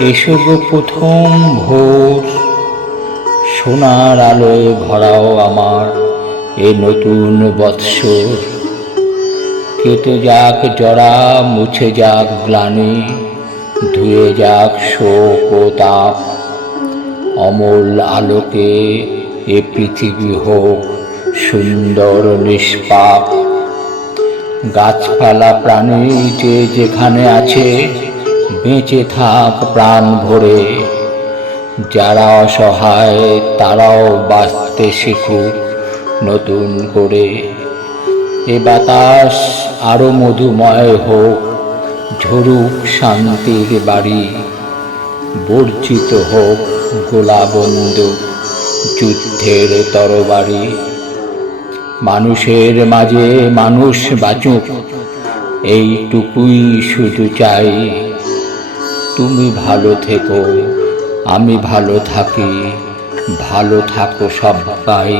এসো গো প্রথম ভোর সোনার আলোয় ভরাও আমার এ নতুন বৎসর। কেটে যাক জরা, মুছে যাক গ্লানি, ধুয়ে যাক শোক ও তাপ। অমল আলোকে এ পৃথিবী হোক সুন্দর নিষ্পাপ। গাছপালা প্রাণী যে যেখানে আছে বেঁচে থাক প্রাণ ভরে। যারা অসহায়, তারাও বাঁচতে শিখুক নতুন করে। এ বাতাস আরও মধুময় হোক, ঝরুক শান্তির বাড়ি। বর্জিত হোক গোলা বন্দুক যুদ্ধের তরবারি। মানুষের মাঝে মানুষ বাঁচুক, এইটুকুই শুধু চাই। তুমি ভালো থেকো আমি ভালো থাকি ভালো থাকো সবাই।